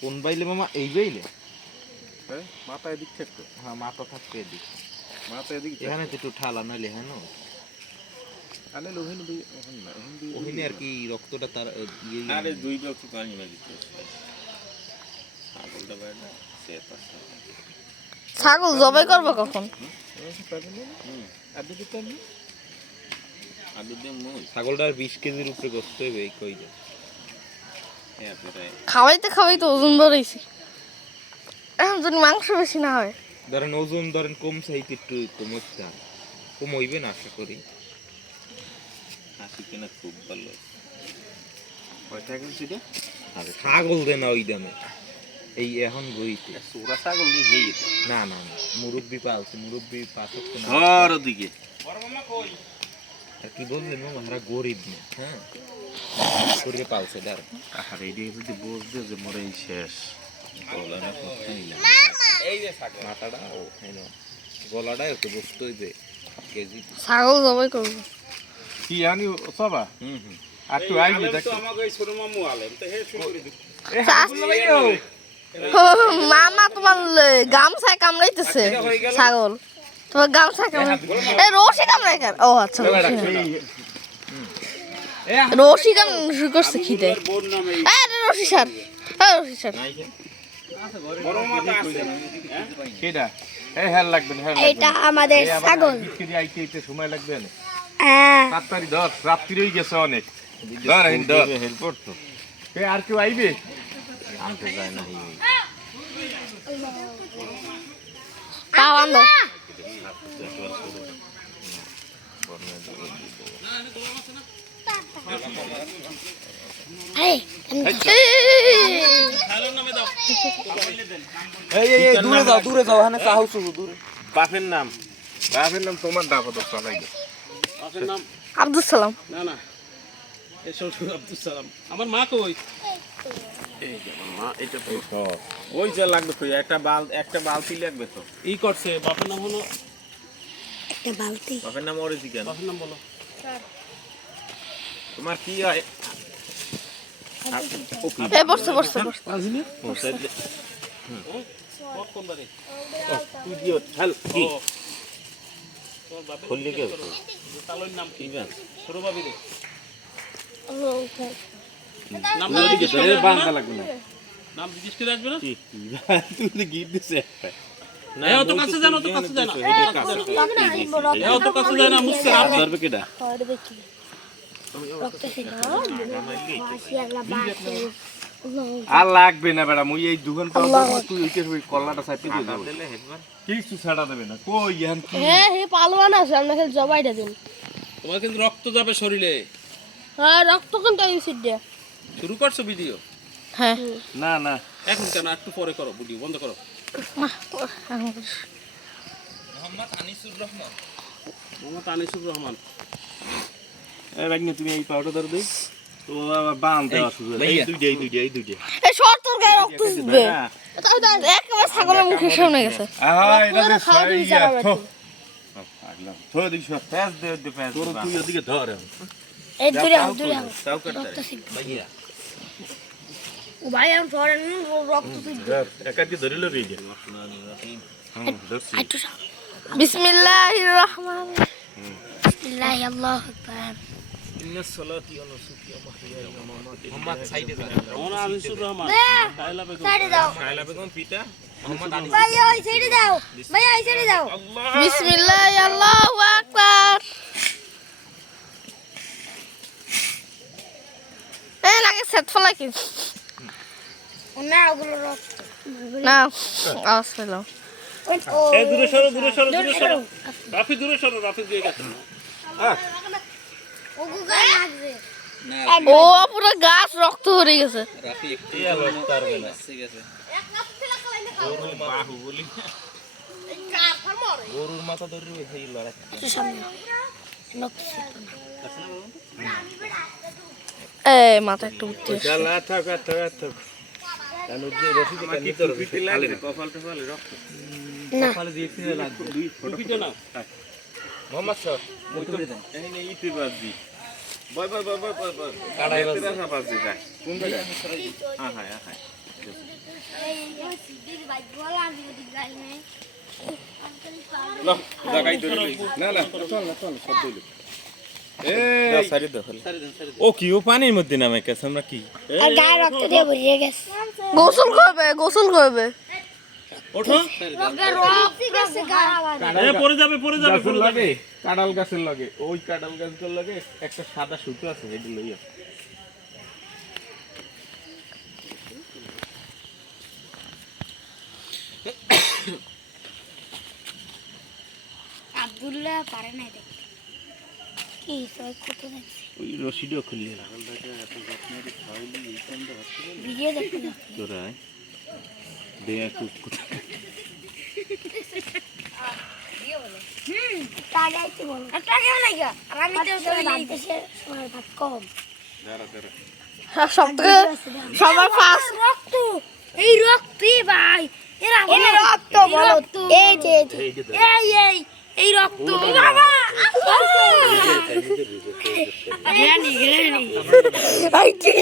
কোন বাইলে মামা? এই বাইলে মাথা এদিক থাকতো। হ্যাঁ মাথা থাকতো এদিক, মাথা এদিক এখানে তো একটু ঠালা নাইলে হ্যাঁ না আনে লোহিন দুই ওখান না ওখান দুই ওখানে আর কি রক্তটা তার আরে দুই রক্ত পানি মারি তো ছাগলটা বাইরে সে পাশে ছাগল জবাই করবে কখন? আর দুটো তো আমি আর দুধে মুই ছাগলটার 20 কেজির উপরে গোস্ত হইবে এই কইলে। হ্যাঁ প্রায় খাওয়াইতে খাওয়াইতে ওজন বাড়াইছি, এখন যদি মাংস বেশি না হয়। ধরেন ওজন ধরেন কমছে একটু কমতে কম হইবে না আশা করি। হাসি কেনা খুব ভালো কয়টা কিনছি রে? আর ছাগল দেন ওই দামে এই এখন গইতে ওরা ছাগল নিয়ে হয়ে যেত না না না মুরব্বি পালছে, মুরব্বি পাথর তো না ঘর ওদিকে আর কি বললেন মামা হারা গরিব না হ্যাঁ করে পালছে দার আর এই দিয়ে যদি বুঝতে যে মরে শেষ বলা না কোথায় না এই যে ছাগল মাথাটা ও হ্যাঁ গলাটা একটু গোস্ত হইবে কেজি ছাগল জবাই করবো। কি আনি সবা হুম আর তুই আইবি দেখ আমাকে ওই ছোট মামু আলেম তো হে শুরু করে দিই মামা তোমার গামছায় কামড়াইতেছে ছাগল, তোমার গামছায় কামড়াই এই রশি কামড়াই কার? ও আচ্ছা রশি কামড় শুরু করছে খিদে। বোন নামে রশি সার, রশি সার। বড় মাথা আছে কেডা এই হেল লাগবে না হেল এটা আমাদের ছাগল। বিক্রি আইতে আইতে সময় লাগবে না হ্যাঁ তাড়াতাড়ি ধর রাত্রিরই গেছে অনেক ধর হিন ধর হেল্প করতো কে আর কেউ আইবে আনতে যায় না এই পাও আনো। এই দূরে যাও এখানে চাহু শুধু দূরে বাপের নাম তোমার ডাক তো চলাই গে বাপের নাম আব্দুল সালাম। না না এই শ্বশুর আব্দুল সালাম আমার মা কই এই মা এটা তো ওই যে লাগবে তো একটা বালতি লাগবে তো ই করছে বাপের নাম হলো একটা বালতি। বাপের নাম অরিজি কেন বাপের নাম বলো তোমার কি হয় এ বসছে বসছে বসছে। কোন বাড়ি তুই দিও হেল কি তোর বাপের খুললি কেউ তালুর নাম কি ছোট বাবি রে নাম তুই ওদিকে ধরে বাঁধা লাগবে না নাম জিজ্ঞেস করে আসবে না তুই গিট দিছে একটা না ও তো কাছে জানো তো কাছে জানো ও তো কাছে জানা মুসকে আপনি ধরবে কেডা আর লাগবে না বেড়া মুই এই দুখান পাবো তুই ওইকে ওই কল্লাটা সাইতে দিয়ে দাও কিছু ছাড়া দেবে না কই ইয়ান কি হ্যাঁ হে পালোয়ান আছে, আমরা খালি জবাইটা দিন। তোমার কিন্তু রক্ত যাবে শরীরে হ্যাঁ রক্ত কোনটা ইউসিড দে। শুরু করছো ভিডিও হ্যাঁ না না এখন কেন একটু পরে করো ভিডিও বন্ধ করো মোহাম্মদ আনিসুর রহমান এই রাগনি তুমি এই পাউডার ধরে দেই তো আবার বান দেওয়া শুরু এই দুইটা এই শর্ট তোর গায়ে রক্ত দিবে। তাও দাও একবার ছাগলের মুখে সামনে গেছে। এটা যে খাওয়া দিবি সাইয়া চারা তো বাটি। পাগলাম তো দিছ ফেস দে ফেস তোর তুই ওদিকে ধর এই দূরে আও দূরে আও। তাও করতে রক্ত ছিটবে। ভাইয়া ও ভাই আমি ধরেন রক্ত ছিটবে। একাটি ধরিল রে যে আইটু সাও। বিসমিল্লাহির রহমানির রহিম। বিসমিল্লাহি আল্লাহু আকবার। ইন্নাস সালাতি ওয়া নুসুকি ওয়া মাহইয়ায়া ওয়া মামাতি মোহাম্মদ সাইদে যান ওনা আনিসুর রহমান কায়লা বেগম সাইডে দাও। কায়লা বেগম পিতা মোহাম্মদ আনিস ভাই ওই সাইডে দাও। ভাই ওই সাইডে দাও। বিসমিল্লাহি আল্লাহু আকবার। এই লাগে সেট ফলা কি? না ওগুলো রক্ত। না আওয়াজ পেলাম। এই দূরে সরো রাফি দূরে সরো রাফি দিয়ে গেছে ও পুরো গাছ রক্ত ভরে গেছে। রাফি একটু লোক পারবে না ঠিক আছে বাহুবলি গরুর মাথা ধরে এই লড়াই এই মাথা একটু উঠতে চালা থাক জানো যে রশিদে কানি তোর পিটি লাগবে কপাল টপালে রক্ত না কপালে দিয়েছি লাগবে দুই ফটো পিটি না মোহাম্মদ স্যার ওই তো এই নে ইতি বাজি বয় বয় বয় বয় বয় বয় কাড়াই বাজে। তেরা না বাজে যায় কোন জায়গায় হ্যাঁ হ্যাঁ লো জায়গায় ধরে লই না না চল না চল সব দিল এই সারি দাও খালি। ও কি ও পানির মধ্যে নামে গেছে আমরা কি আর গায়ে রক্ত দিয়ে ভরিয়ে গেছে গোসল করবে গোসল করবে ওঠো এ পড়ে যাবে পড়ে যাবে গাছের লাগে কাঁঠাল গাছের লাগে ওই কাঁঠাল গাছের লাগে একটা সাদা সুতো আছে এটা লইয়া আব্দুল্লাহ পারে না দেখতে কি সব কত দেখছে ওই রশিটাও খুললে না ভিডিও দেখতে না তোরা দেয়া খুব টাকা আইতে বলো টাকা নাই গা আর আমি তো ভাবতেছি আমার ভাত কম দাঁড়া দাঁড়া সব থেকে সবার ফার্স্ট রক্ত এই রক্তই ভাই এরা এই রক্ত বলো এই যে এই রক্ত বাবা গ্রানি আই কি